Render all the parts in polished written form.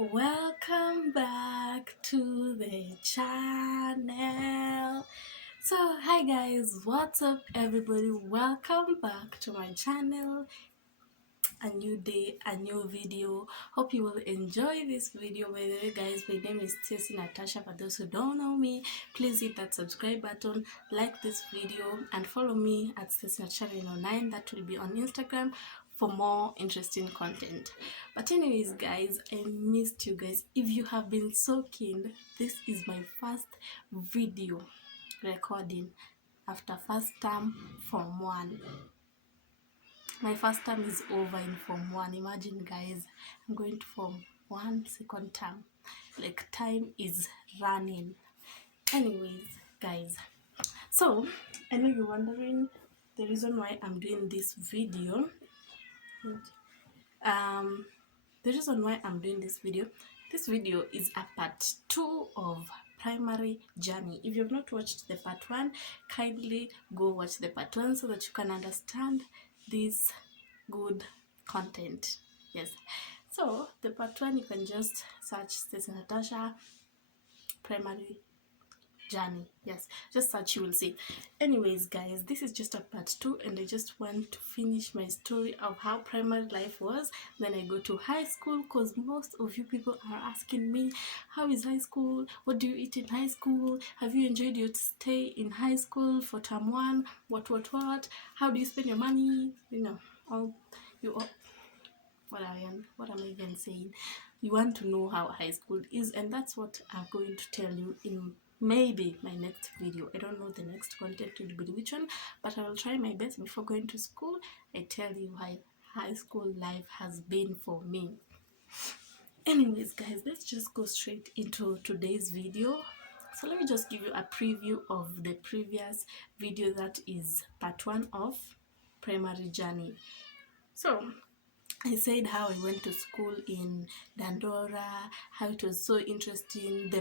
Welcome back to the channel. So hi guys, what's up everybody? Welcome back to my channel. A new day, a new video. Hope you will enjoy this video. By the way guys, my name is Stacy Natasha. For those who don't know me, please hit that subscribe button, like this video, and follow me at Stacy Natasha 909. That will be on Instagram for more interesting content. But anyways guys, I missed you guys. If you have been so keen, this is my first video recording after first term Form 1. My first term is over in Form 1. Imagine guys, I'm going to Form 1 second term. Like, time is running. Anyways guys, so I know you're wondering the reason why I'm doing this video. The reason why I'm doing this video is a part 2 of primary journey. If you've not watched the part 1, kindly go watch the part 1 so that you can understand this good content. Yes, so the part 1, you can just search Stacy Natasha primary journey. Yes, just search, you will see. Anyways guys, this is just a part 2, and I just want to finish my story of how primary life was. Then I go to high school, because most of you people are asking me, how is high school, what do you eat in high school, have you enjoyed your stay in high school for term 1, what, how do you spend your money, you know, all what am I even saying? You want to know how high school is, and that's what I'm going to tell you in maybe my next video. I don't know the next content will be which one, but I will try my best. Before going to school, I tell you how high school life has been for me. Anyways guys, let's just go straight into today's video. So let me just give you a preview of the previous video, that is part 1 of primary journey. So I said how I went to school in Dandora, how it was so interesting, the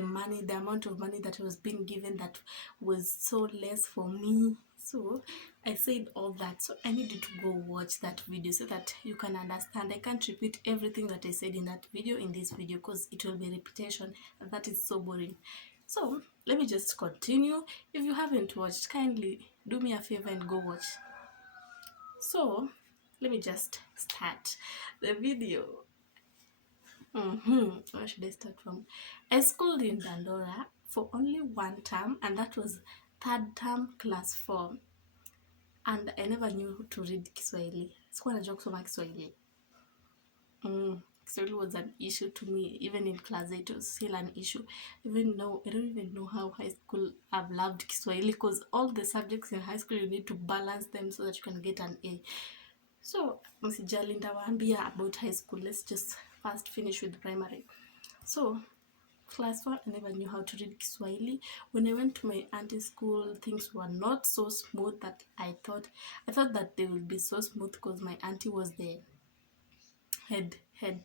amount of money that was being given that was so less for me. So I said all that, so I need you to go watch that video so that you can understand. I can't repeat everything that I said in that video in this video, because it will be repetition, and that is so boring. So let me just continue. If you haven't watched, kindly do me a favor and go watch. So let me just start the video. Where should I start from? I schooled in Dandora for only 1 term, and that was 3rd term class 4, and I never knew to read Kiswahili. Sikuwa najua kusoma Kiswahili. Kiswahili was an issue to me. Even in class 8, it was still an issue. Even now, I don't even know how high school I've loved Kiswahili, because all the subjects in high school, you need to balance them so that you can get an A. So msijali, nitawaambia about high school. Let's just first finish with primary. So class 4, I never knew how to read Kiswahili. When I went to my auntie's school, things were not so smooth that I thought that they would be so smooth, because my auntie was the head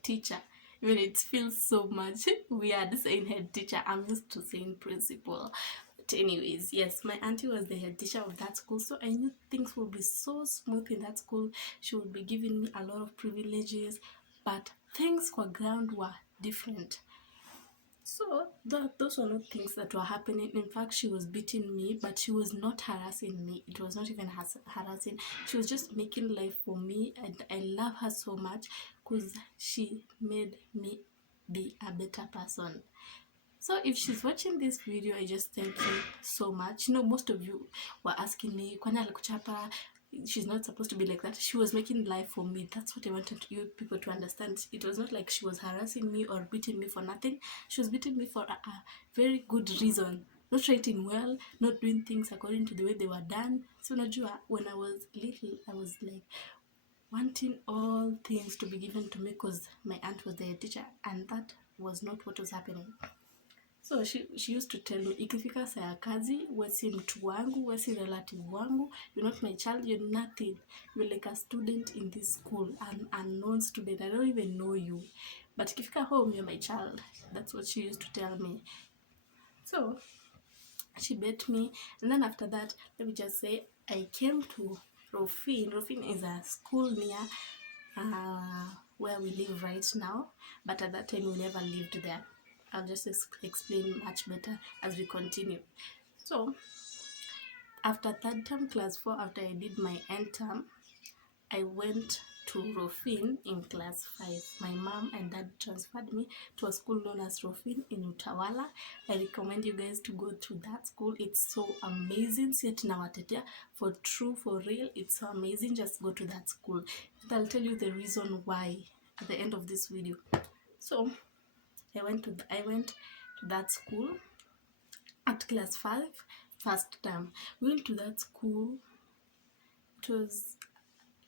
teacher. Even it feels so much weird saying head teacher. I'm used to saying principal. But anyways, yes, my auntie was the head teacher of that school, so I knew things would be so smooth in that school. She would be giving me a lot of privileges, but things for ground were different. So those were not things that were happening. In fact, she was beating me, but she was not harassing me. It was not even harassing. She was just making life for me, and I love her so much, because she made me be a better person. So if she's watching this video, I just thank you so much. You know, most of you were asking me, kwani alikuchapa? She's not supposed to be like that. She was making life for me. That's what I wanted you people to understand. It was not like she was harassing me or beating me for nothing. She was beating me for a very good reason. Not writing well, not doing things according to the way they were done. So najua, when I was little, I was like wanting all things to be given to me, because my aunt was the teacher, and that was not what was happening. So she used to tell me, ikifika saa ya kazi, wewe si mtu wangu, wewe si relative wangu, you're not my child, you're nothing. You're like a student in this school, an unknown student. I don't even know you. But ikifika home, you're my child. That's what she used to tell me. So she bet me, and then after that, let me just say, I came to Rufin. Rufin is a school near where we live right now, but at that time we never lived there. I'll just explain much better as we continue. So after third term, class 4, after I did my end term, I went to Rofin in class 5. My mom and dad transferred me to a school known as Rofin in Utawala. I recommend you guys to go to that school. It's so amazing. Sit nawatetea, for true, for real. It's so amazing. Just go to that school. And I'll tell you the reason why at the end of this video. So I went to that school at class 5, first term. We went to that school. It was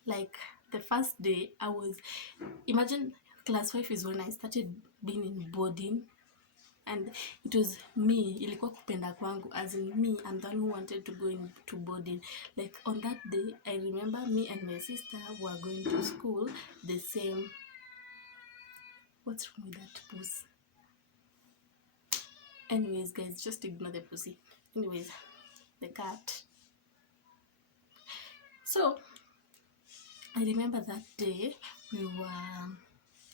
like the first day I was, imagine class 5 is when I started being in boarding, and it was me, ilikuwa kupenda kwangu, as in me, I'm the one who wanted to go into boarding. Like on that day, I remember me and my sister were going to school the same. What's wrong with that pussy? Anyways guys, just ignore the pussy. Anyways, the cat. So I remember that day we were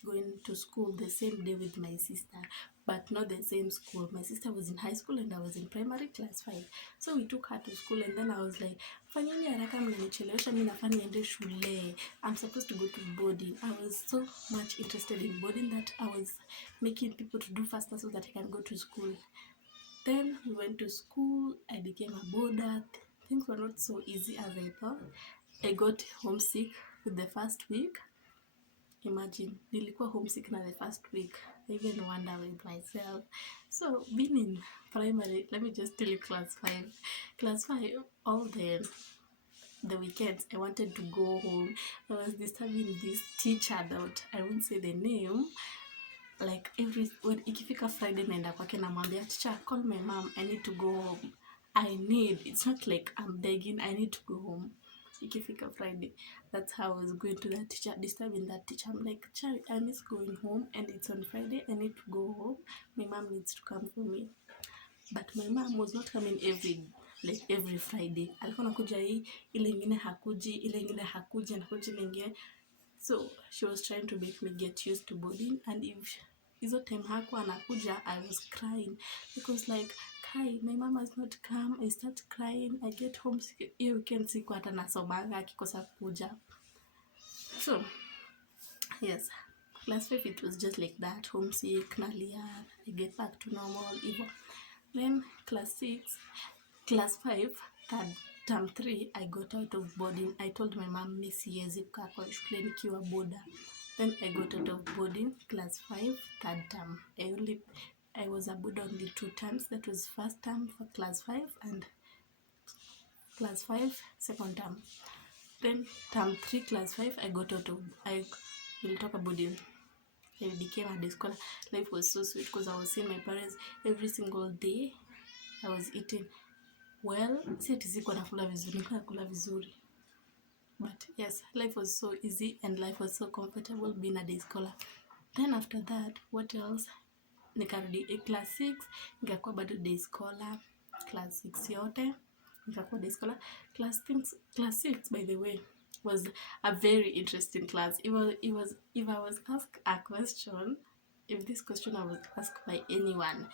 going to school the same day with my sister, but not the same school. My sister was in high school and I was in primary, class 5. So we took her to school, and then I was like, fanyeni haraka mnanichelewesha, mimi nafaa niende shule. I'm supposed to go to boarding. I was so much interested in boarding that I was making people to do faster so that I can go to school. Then we went to school. I became a boarder. Things were not so easy as I thought. I got homesick with the first week. Imagine, nilikuwa homesick na the first week. I even wonder with myself. So being in primary, let me just tell you, class 5. Class 5, all the weekends I wanted to go home. I was disturbing this teacher that I won't say the name. Like when ikifika Friday naenda kwake namwambia, teacher, call my mom, I need to go home. It's not like I'm begging, I need to go home. Ikifika Friday, that's how I was going to that teacher, disturbing that teacher. I'm like, teacher, I miss going home and it's on Friday, I need to go home, my mom needs to come for me. But my mom was not coming every Friday. Alikuwa anakuja hii, ile ingine hakuji, ile ingine hakuji, anakuja ile ingine. So she was trying to make me get used to boarding, and if hizo time hakuwa anakuja, I was crying because like, Kai, my mom has not come. I start crying. I get home sick. You can see hata nasomanga akikosa kuja. So yes, class 5 it was just like that, homesick, nalia, I get back to normal even. Then class 5, term 3, I got out of boarding. I told my mom mi siwezi kukaa kwa shule nikiwa boda. Then I got out of boarding, class 5, third term. I was a boarder only 2 terms. That was first term for class 5 and class 5 second term. Then term 3, class 5, I will talk about it. I became a day scholar. Life was so sweet because I was seeing my parents every single day. I was eating well. Si ati sikuwa nakula vizuri, nilikuwa nakula vizuri. But yes, life was so easy and life was so comfortable being a day scholar. Then after that, what else? Nikarudi class 6, nikakuwa bado day scholar. Class 6 yote nikakuwa day scholar. Class 6, by the way, was a very interesting class. If I was asked a question, if this question I was asked by anyone,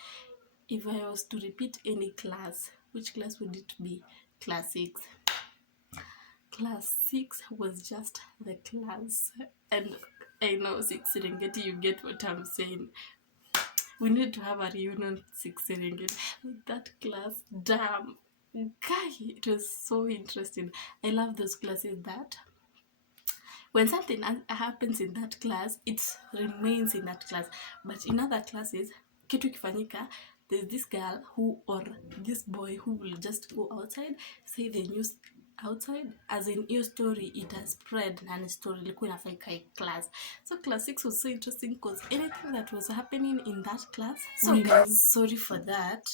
if I was to repeat any class, which class would it be? Class 6. Class 6 was just the class. And I know 6 Serengeti, you get what I'm saying. We need to have a reunion 6 Serengeti. That class, damn, guy, it was so interesting. I love those classes that when something happens in that class, it remains in that class. But in other classes, kitu kifanyika, there's this girl or this boy who will just go outside, say the news outside, as in your story, it has spread and story ilikuwa inafanyika class. So class 6 was so interesting because anything that was happening in that class. So guys, sorry for that.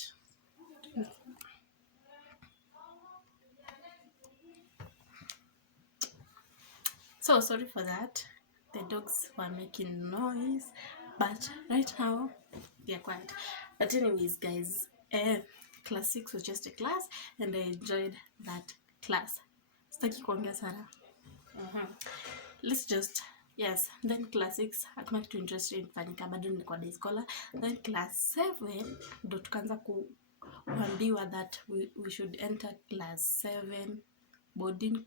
So sorry for that. The dogs were making noise, but right now they're quiet. But anyways, guys, class 6 was just a class, and I enjoyed that class. Sitaki kuongea sana. Let's just Yes, then class 6 hakuna kitu interesting ilifanyika, bado nilikuwa day scholar. Then class 7 ndo tukaanza kuambiwa that we should enter class 7 boarding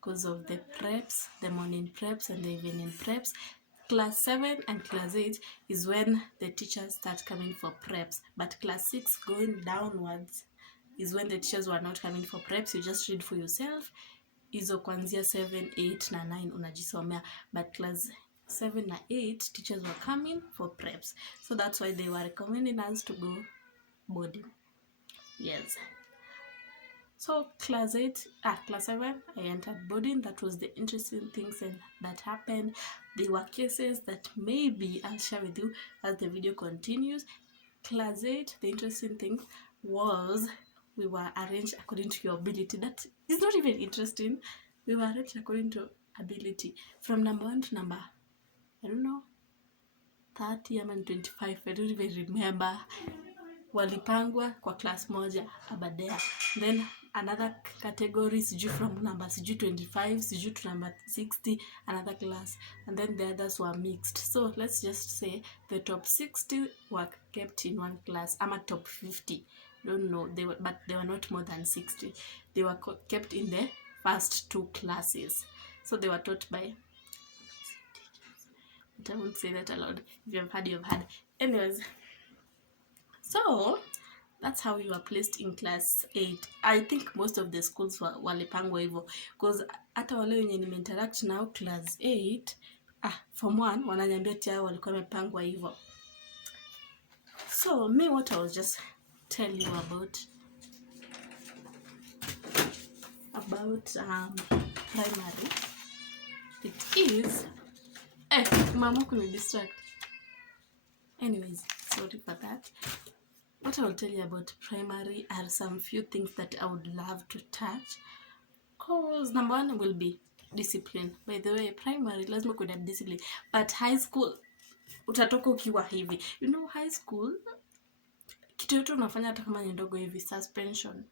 cause of the preps, the morning preps and the evening preps. Class 7 and class 8 is when the teachers start coming for preps, but class 6 going downwards is when the teachers were not coming for preps. You just read for yourself. Hizo kuanzia 7, 8 na 9 unajisomea, but class 7 na 8 teachers were coming for preps, so that's why they were recommending us to go boarding. Yes, so class 7 I entered boarding. That was the interesting things that happened. There were cases that maybe I'll share with you as the video continues. Class 8, the interesting thing was we were arranged according to your ability. That is not even interesting. We were arranged according to ability, from number 1 to number, I don't know, 30 ama 25, I don't even remember. Walipangwa kwa class moja abadea, then another category sijui from number sijui 25 sijui to number 60, another class, and then the others were mixed. So let's just say the top 60 were kept in one class, ama top 50, don't know, but they were not more than 60. They were kept in the first 2 classes, so they were taught by, but I won't say that aloud. If you've heard, you've heard. Anyways, so that's how you were placed in class 8. I think most of the schools walipangwa hivyo, because hata wale wenye nimeinteract now class 8 form 1 wananiambia tia walikuwa wamepangwa hivyo. So me, what I was just tell you about primary, it is mama kuni distract. Anyways, sorry for that. What I will tell you about primary are some few things that I would love to touch. Cause number 1 will be discipline. By the way, primary lazima kuna discipline, but high school utatoka ukiwa hivi. You know, high school kitu yote unafanya hata kama ni ndogo hivi, suspension.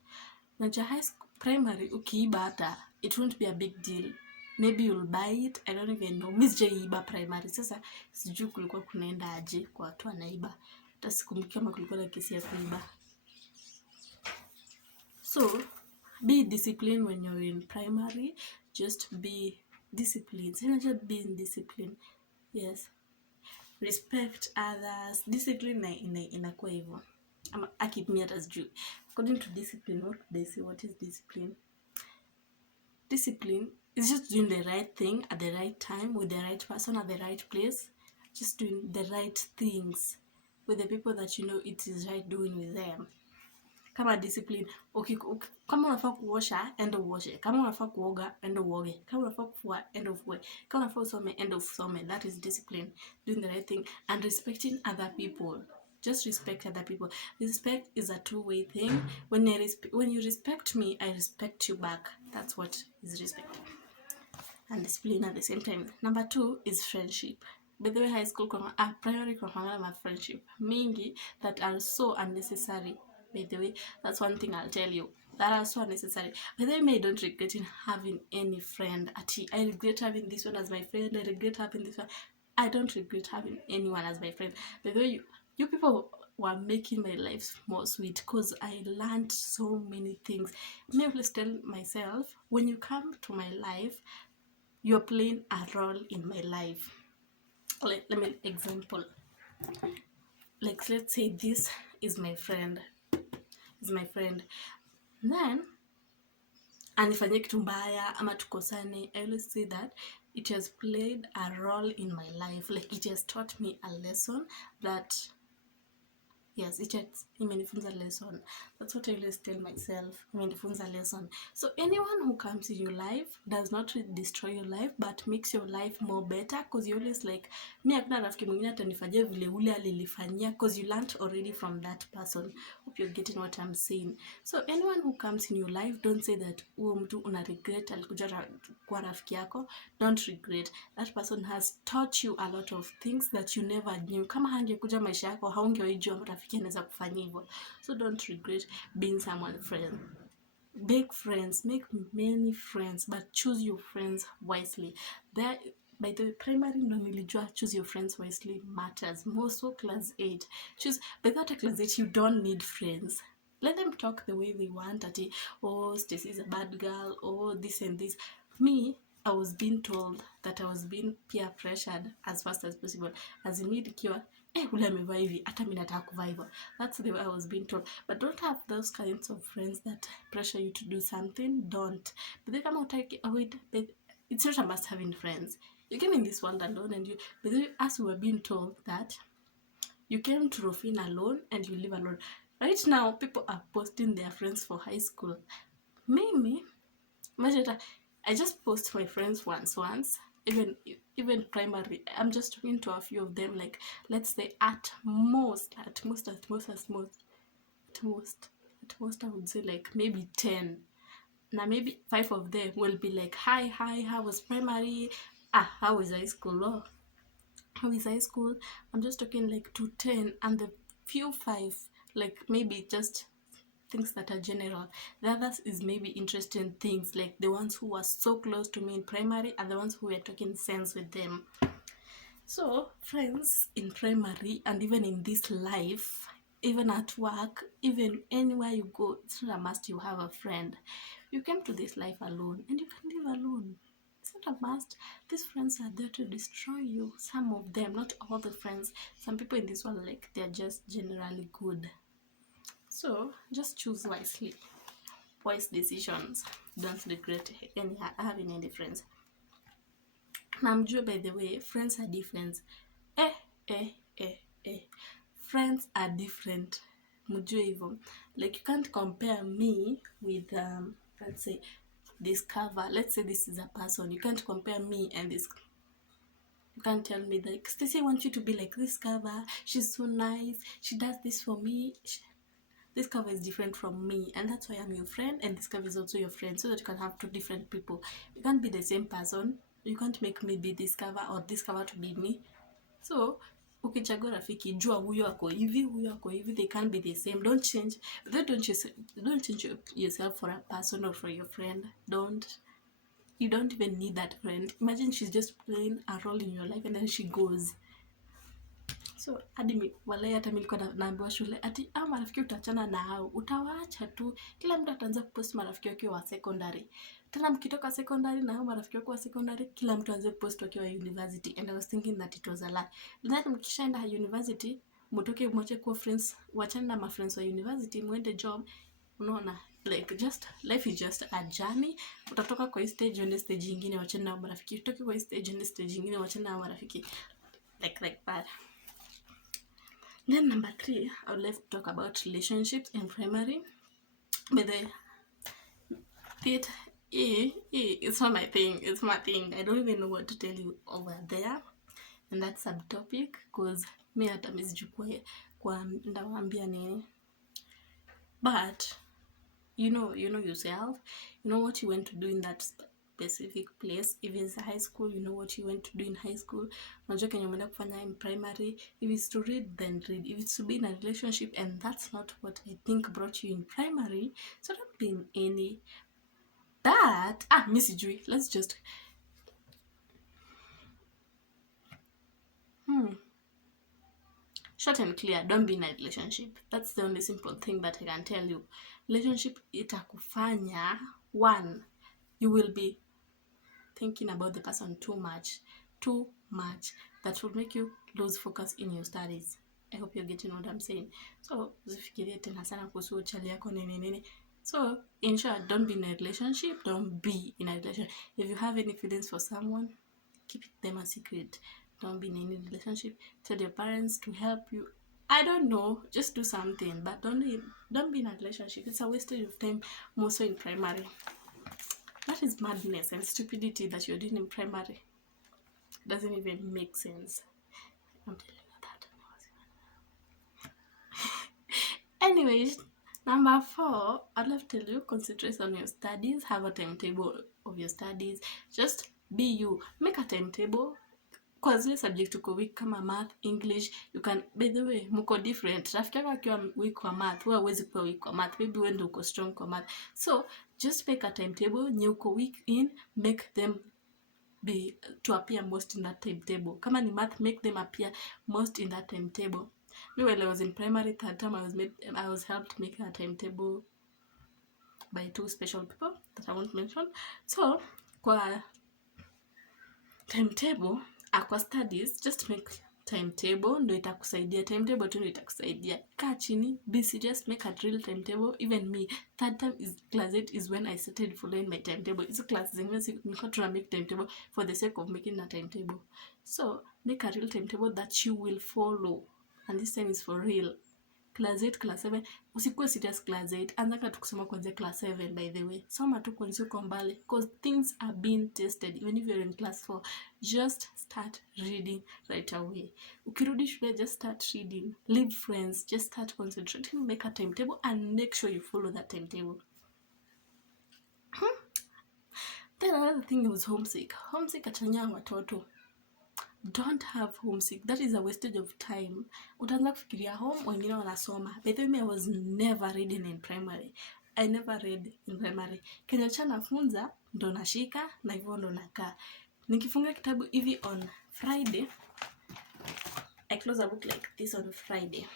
Najua primary ukiiba hata it won't be a big deal. Maybe you'll buy it, I don't even know. Mimi sijaiba primary. Sasa sijui kulikuwa kunaenda aje kwa watu wanaiba. Hata sikumbuki kama kulikuwa na kesi ya kuiba. So be disciplined when you're in primary. Just be disciplined. Just be in discipline. Yes. Respect others. Discipline inakuwa hivyo. I keep me as Jew. According to discipline, what they say, what is discipline? Discipline is just doing the right thing at the right time with the right person at the right place. Just doing the right things with the people that you know it is right doing with them. Kama discipline, kama unafaa kuosha, enda uoshe. Kama unafaa kuoga, enda uoge. Kama unafaa kufua, enda ufue. Kama unafaa usome, enda usome. That is discipline, doing the right thing and respecting other people. Just respect other people. Respect is a two-way thing. When you respect me, I respect you back. That's what is respect and discipline at the same time. Number 2 is friendship. By the way, high school primary my friendship mingi that are so unnecessary. By the way, that's one thing I'll tell you, that are so unnecessary. By the way, I don't regret in having any friend. I regret having this one as my friend. I regret having this one. I don't regret having anyone as my friend. By the way, you people were making my life more sweet because I learned so many things. Me, always tell myself, when you come to my life, you're playing a role in my life. Let me example. Like, let's say this is my friend. Then anifanyie kitu mbaya ama tukosane, I always say that it has played a role in my life. Like, it has taught me a lesson that, yes, it has imenifunza lesson. That's what I always tell myself, imenifunza lesson. So anyone who comes in your life does not destroy your life, but makes your life more better, because you always like, mi hakuna rafiki mwingine atanifanyia vile ule alilifanyia, because you learned already from that person. Hope you're getting what I'm saying. So anyone who comes in your life, don't say that huyo mtu una regret alikuja kwa rafiki yako. Don't regret. That person has taught you a lot of things that you never knew. Kama hangekuja maisha yako, haungejua rafiki anaweza kufanya hivyo. So don't regret being someone's friend. Make friends, make many friends, but choose your friends wisely. By the way, primary ndo nilijua choose your friends wisely matters most. So class 8 choose, by that class 8 you don't need friends. Let them talk the way they want. At oh, Stacy is a bad girl, oh this and this. Me, I was being told that I was being peer pressured as fast as possible, as in me nikiwa ule amevaa hivi hata mimi nataka kuvaa hivyo. That's the way I was being told. But don't have those kinds of friends that pressure you to do something. Don't. But they come out like avoid. It's not a must having friends. You came in this world alone, and you, but as we were being told that you came to Rufin alone and you live alone. Right now, people are posting their friends for high school. Mimi, imagine I just post my friends once, even primary. I'm just talking to a few of them, like let's say at most I would say like maybe 10. Now maybe 5 of them will be like, hi, how was primary? How is high school? Oh, how is high school? I'm just talking like to 10, and the few 5, like maybe just things that are general. The others is maybe interesting things, like the ones who were so close to me in primary are the ones who were talking sense with them. So friends in primary and even in this life, even at work, even anywhere you go, it's not a must you have a friend. You came to this life alone and you can live alone. It's not a must. These friends are there to destroy you. Some of them, not all the friends. Some people in this world, like, they're just generally good. So just choose wisely. Wise decisions. Don't regret having any friends. Namjua, by the way, friends are different. Friends are different. Mjue hivyo. Like, you can't compare me with let's say this cover. Let's say this is a person. You can't compare me and this. You can't tell me like, Stacey, I want you to be like this cover. She's so nice. She does this for me. This cover is different from me, and that's why I'm your friend, and this cover is also your friend, so that you can have 2 different people. You can't be the same person. You can't make me be this cover or this cover to be me. So ukichagua rafiki, jua huyo ako hivi, huyo ako hivi. They can't be the same. Don't change yourself for a person or for your friend. You don't even need that friend. Imagine she's just playing a role in your life and then she goes. So hadi walai hata nilikuwa naambiwa shule ati marafiki utaachana na hao, utawaacha tu. Kila mtu ataanza kupost marafiki wake wa secondary. Tena mkitoka secondary na hao marafiki wake wa secondary, kila mtu aanze post wakiwa university, and I was thinking that it was a lie. Then mkishaenda university, mtoke mwache kuwa friends, wachana na friends wa university, muende job. Unaona, like, just life is just a journey. Utatoka kwa stage on stage nyingine, wachana na marafiki. Utoke kwa stage on stage nyingine, wachana na marafiki. Like that. Then number 3, I would like to talk about relationships in primary. But it's not my thing. It's my thing. I don't even know what to tell you over there in that subtopic, because me hata msijui kwa ndawaambia nini. But you know yourself. You know what you want to do in that specific place. If it's high school, you know what you want to do in high school. Unajua kenye umeenda kufanya in primary. If it's to read, then read. If it's to be in a relationship, and that's not what I think brought you in primary, so don't be in any that Missy Jui. Let's just short and clear, don't be in a relationship. That's the only simple thing that I can tell you. Relationship itakufanya, 1, you will be thinking about the person too much. That will make you lose focus in your studies. I hope you're getting what I'm saying. So usifikirie tena sana kuhusu chali yako nini. So in short, don't be in a relationship. Don't be in a relationship. If you have any feelings for someone, keep them a secret. Don't be in any relationship. Tell your parents to help you. I don't know, just do something, but don't be in a relationship. It's a waste of time, more so in primary. That is madness and stupidity that you're doing in primary. It doesn't even make sense. I'm telling you that. Anyways, number 4, I'd love to tell you, concentrate on your studies. Have a timetable of your studies. Just be you. Make a timetable. Kwa zile subject uko weak kama math, English, you can, by the way, muko different. Rafiki yako akiwa weak kwa math, wewe huwezi kuwa weak kwa math. Maybe wewe ndio uko strong kwa math. So, just make a timetable nye uko weak in, make them be to appear most in that timetable. Kama ni math, make them appear most in that timetable. Me, while I was in primary, third time I was helped make a timetable by two special people that I won't mention. So kwa timetable, kwa studies, just make timetable, ndo itakusaidia. Timetable tu ndo itakusaidia. Kaa chini, be serious, make a real timetable. Even me, third time is class 8 is when I started following my timetable. Hizo class zingine nilikuwa tuna make timetable for the sake of making a timetable. So make a real timetable that you will follow, and this time is for real. Class 8, class 7, usikuwe serious class 8. Anzaka tu kusoma kuanzia class 7, by the way. Soma tu kuanzia uko mbali, because things are being tested. Even if you're in class 4, just start reading right away. Ukirudi shule, just start reading. Leave friends, just start concentrating, make a timetable, and make sure you follow that timetable. Then another thing was homesick. Homesick achanya watoto. Don't have homesick. That is a wastage of time. Utaanza kufikiria home, wengine wanasoma. By the way, I was never reading in primary. I never read in primary. Kenya cha nafunza, ndo nashika, na hivyo ndo nakaa. Nikifunga kitabu hivi on Friday, I close a book like this on Friday.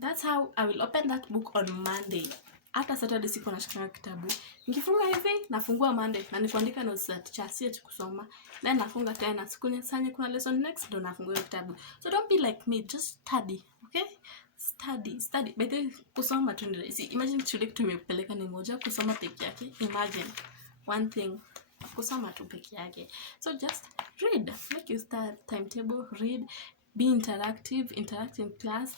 That's how I will open that book on Monday. Hata Saturday siku nashika kitabu. Nikifunga hivi, nafungua Monday na nikuandika notes za teacher, si ati kusoma. Then nafunga tena. Siku nyingine kuna lesson next, ndo nafungua kitabu. So don't be like me, just study, okay? Study. By the way, kusoma tu ndio. See, imagine shule tumepeleka ni moja, kusoma peke yake. Imagine one thing, kusoma tu peke yake. So just read. Make you start timetable, read, be interactive, interact in class.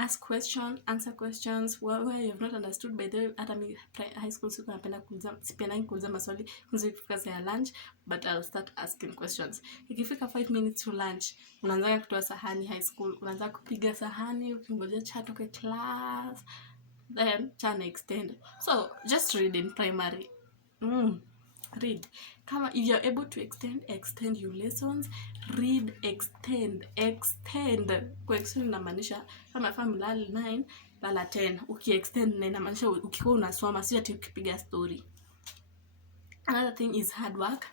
Ask questions, answer questions where you have not understood. By the way, hata mi high school siku napenda kuuliza maswali kufika saa ya lunch, but I'll start asking questions. Ikifika 5 minutes to lunch, unaanza kutoa sahani high school, unaanza kupiga sahani ukingojea cha toke class, then cha extend. So just read in primary. Read. Kama if you're able to extend your lessons, read, extend. Kwa extend inamaanisha kama family 9 lala 10, ukiextend na inamaanisha ukikuwa unasoma, si ati ukipiga story. Another thing is hard work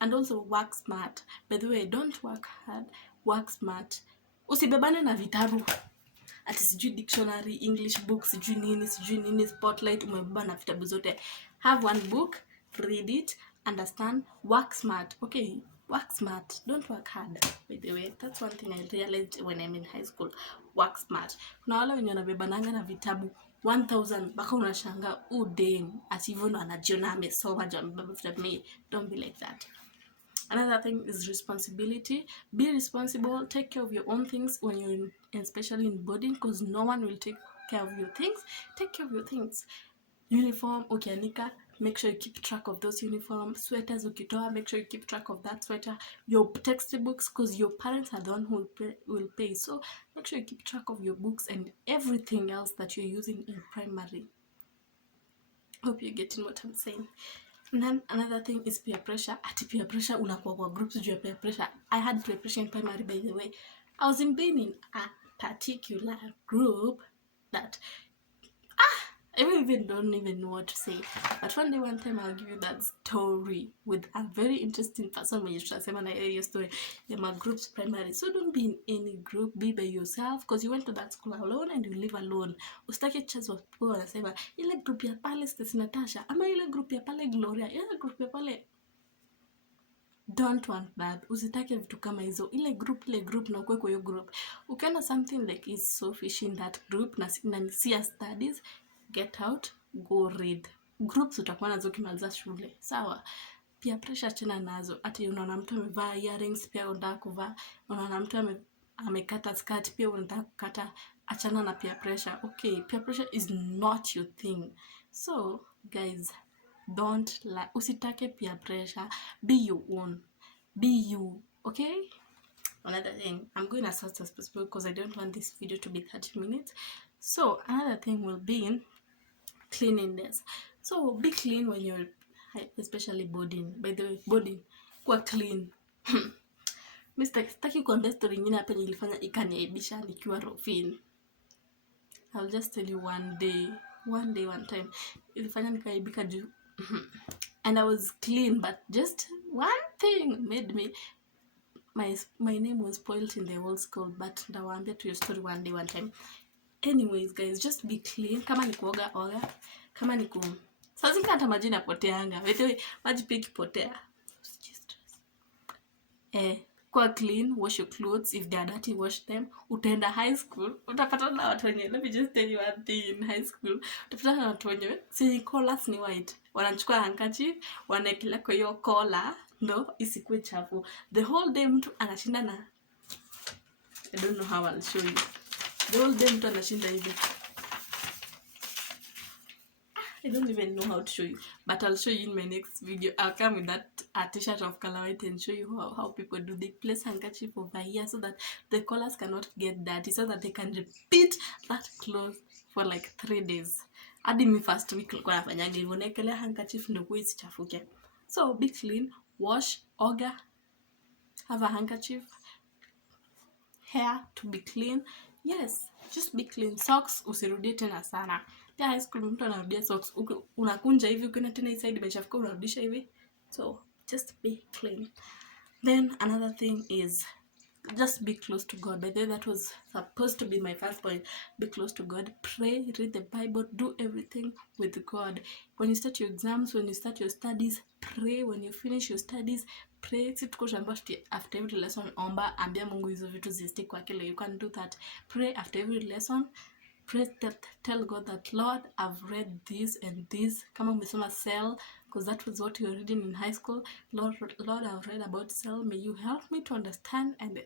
and also work smart. By the way, don't work hard, work smart. Usibebane na vitabu ati sijui dictionary, English books, sijui nini, Spotlight, umebeba na vitabu zote. Have one book, read it, understand, work smart. Okay, work smart, don't work hard. By the way, that's one thing I realized when I'm in high school. Work smart. Kuna wale wenye wanabebananga na vitabu 1000 baka unashanga udem asivyo ndo anajiona amesoma jambo vitabu. Don't be like that. Another thing is responsibility. Be responsible. Take care of your own things when you're especially in boarding, because no one will take care of your things. Take care of your things. Uniform, ukianika, make sure you keep track of those uniforms. Sweaters, ukitoa, make sure you keep track of that sweater. Your textbooks, because your parents are the one who will pay. So make sure you keep track of your books and everything else that you're using in primary. Hope you're getting what I'm saying. And then another thing is peer pressure. At peer pressure, unakuwa kwa groups juu ya peer pressure. I had peer pressure in primary, by the way. I was being in a particular group that I don't even know what to say. But one time I'll give you that story with a very interesting person when you tutasema na your story. My group's primary. So don't be in any group, be by yourself, because you went to that school alone and you live alone. Usitake chance of people wanasema ile group ya pale Stacy Natasha ama ile group ya pale Gloria, ile group ya pale. Don't want that. Usitake vitu kama hizo. Ile group na ukwe kwa hiyo group. Ukiona something like is so fishy in that group na see studies, get out, go read. Groups utakuwa nazo ukimaliza shule. Sawa? Peer pressure achana nazo. Ati unaona mtu amevaa earrings pia unataka kuvaa. Unaona mtu amekata skirt pia unataka kukata. Achana na peer pressure. Okay, peer pressure is not your thing. So, guys, don't usitake peer pressure. Be your own. Be you. Okay? Another thing, I'm going as fast as possible because I don't want this video to be 30 minutes. So another thing will be cleanliness. So be clean when you're especially boarding. By the way, boarding, kuwa clean. Sitaki kuambia story nyingine hapa nilifanya ikaniaibisha nikiwa Rofin. I'll just tell you one time ilifanya nikaibika juu and I was clean, but just one thing made me my name was spoiled in the whole school, but ndawaambia to your story one day, one time. Anyways guys, just be clean. Kama ni kuoga oga, kama ni sasa zingine hata maji napoteanga. Wewe maji pia kipotea. Kwa clean, wash your clothes. If they are dirty, wash them. Utaenda high school, utapata na watu wenye, let me just tell you one thing, in high school utapata na watu wenye si collars ni white, wanachukua handkerchief wanaekelea kwa hiyo collar ndo isikuwe chafu. The whole day mtu anashinda na, I don't know how I'll show you. The whole day mtu anashinda hivi. I don't even know how to show you, but I'll show you in my next video. I'll come with that t-shirt of color white and show you how people do. They place handkerchief over here so that the collars cannot get dirty, so that they can repeat that clothes for like 3 days. Hadi mi first week nilikuwa nafanyanga hivyo, naekelea handkerchief ndio kwa isichafuke. So be clean, wash, oga, have a handkerchief, hair to be clean. Yes, just be clean. Socks usirudie tena sana. Yeah, high school mtu anarudia socks, unakunja hivi, ukiona tena inside imechafuka unarudisha hivi. So just be clean. Then another thing is just be close to God. By the way, that was supposed to be my first point. Be close to God. Pray, read the Bible, do everything with God. When you start your exams, when you start your studies, pray. When you finish your studies, pray. After every lesson, omba, ambia Mungu hizo vitu zistik kwa akili. You can do that. Pray after every lesson. Pray that, tell God that, Lord, I've read this and this. Kama umesoma cell, because that was what you were reading in high school. Lord, I've read about cell. May you help me to understand, and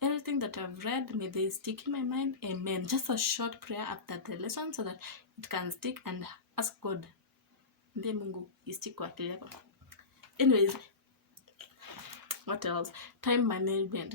everything that I've read, may they stick in my mind. Amen. Just a short prayer after the lesson so that it can stick, and ask God. Mbie Mungu istick kwa akili yako. Anyways, what else? Time management.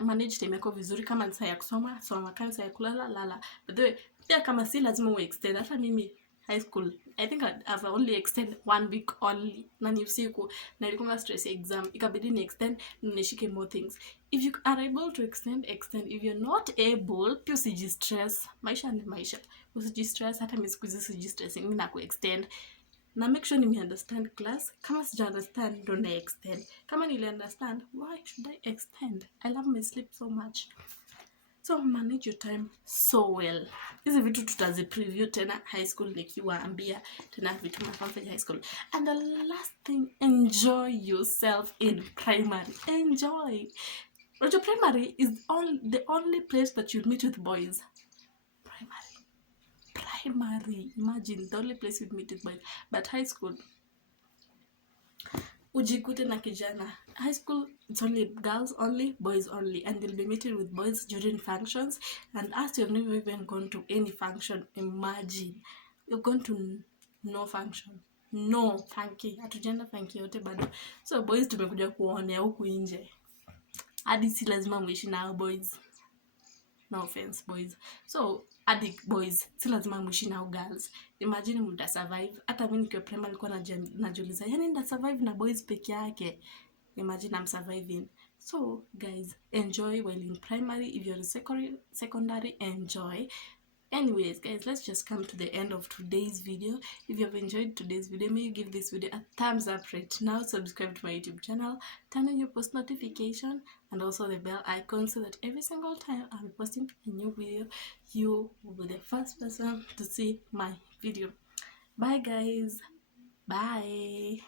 Manage time yako vizuri. Kama ni saa ya kusoma, soma. Kama ni saa ya kulala, lala. By the way, pia kama si lazima extend. Hata mimi high school, I think I've only extend 1 week only. Na ni usiku, na ilikuwa stress exam. Ikabidi ni extend, nishike more things. If you are able to extend. If you're not able, pia usijistress. Maisha ni maisha. Usijistress. Hata mimi siku hizi sijistressing na extend. Na make sure nime understand class. Kama sija understand, don't I extend. Kama nili understand, why should I extend? I love my sleep so much. So manage your time so well. Hizi vitu tutazi preview tena high school nikiwaambia tena vitu mnafanya high school. And the last thing, enjoy yourself in primary. Enjoy. Roger, primary is the only place that you'll meet with boys. Primary, imagine, the only place you'd meet with boys. But high school, ujikute na kijana. High school, it's only girls only, boys only, and you'll be meeting with boys during functions. And as you've never even gone to any function, imagine you're going to no function, no funky, hatujenda funky yote bado. So boys tumekuja kuonea huku nje, hadi si lazima mwishi nao boys. No offense boys. So addict boys, si lazima mwishi nao girls. Imagine mta survive. Hata mimi nikiwa primary nilikuwa najiuliza, yani nita survive na boys peke yake? Imagine I'm surviving. So guys, enjoy while in primary. If you're in secondary, enjoy. Anyways guys, let's just come to the end of today's video. If you have enjoyed today's video, may you give this video a thumbs up right now. Subscribe to my YouTube channel, turn on your post notification and also the bell icon so that every single time I'll be posting a new video, you will be the first person to see my video. Bye guys. Bye.